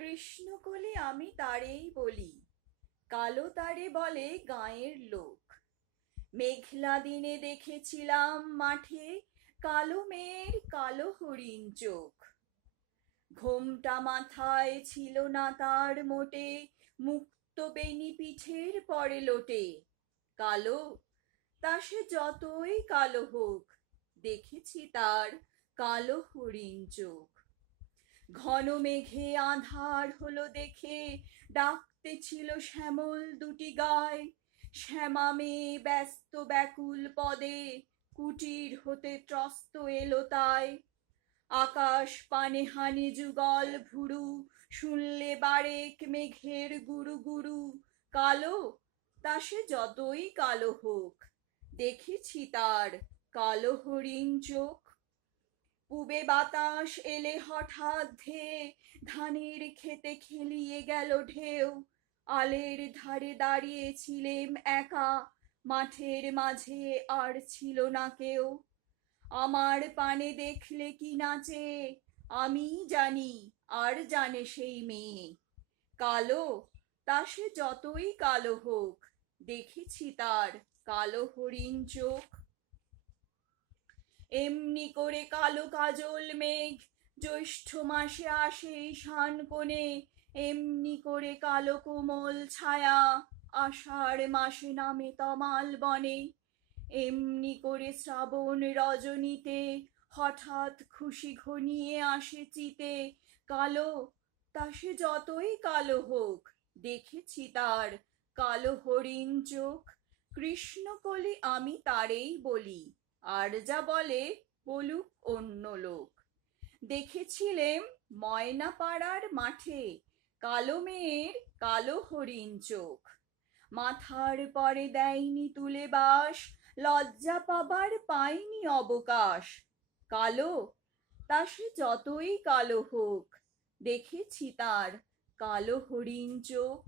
কৃষ্ণকলি আমি তারেই বলি, কালো তারে বলে গাঁয়ের লোক। মেঘলা দিনে দেখেছিলাম মাঠে কালো মেয়ের কালো হরিণ চোখ। ঘোমটা মাথায় ছিল না তার মোটে, মুক্ত বেনি পিঠের পরে লোটে। কালো, তা সে যতই কালো হোক, দেখেছি তার কালো হরিণ চোখ। ঘন মেঘে আঁধার হলো দেখে ডাকতে ছিল শ্যামল দুটি গায়। শ্যামা মেয়ে ব্যস্ত ব্যাকুল পদে কুটির হতে ত্রস্ত এলো তাই। আকাশ পানে হানি যুগল ভুরু, শুনলে বারেক মেঘের গুরু গুরু। কালো, তা সে যতই কালো হোক, দেখেছি তার কালো হরিণ চোখ। পূবে বাতাস এলে হঠাৎ ধেয়ে ধানের খেতে খেলিয়ে গেল ঢেউ। আলের ধারে দাঁড়িয়েছিলেম একা, মাঠের মাঝে আর ছিল না কেউ। আমার পানে দেখলে কি নাচে, আমি জানি আর জানে সেই মেয়ে। কালো, তা সে যতই কালো হোক, দেখেছি তার কালো হরিণ চোখ। এমনি করে কালো কাজল মেঘ জ্যৈষ্ঠ মাসে আসে ঈশান কোণে। এমনি করে কালো কোমল ছায়া আষাঢ় মাসে নামে তমাল বনে। এমনি করে শ্রাবণ রজনীতে হঠাৎ খুশি ঘনিয়ে আসে চিতে। কালো, তা সে যতই কালো হোক, দেখেছি তার কালো হরিণ চোখ। কৃষ্ণকলি আমি তারেই বলি, আর যা বলে বলুক অন্য লোক। দেখেছিলেম ময়নাপাড়ার মাঠে কালো মেয়ের কালো হরিণ চোখ। মাথার পরে দেয়নি তুলে বাস, লজ্জা পাবার পায়নি অবকাশ। কালো, তা সে যতই কালো হোক, দেখেছি তার কালো হরিণ চোখ।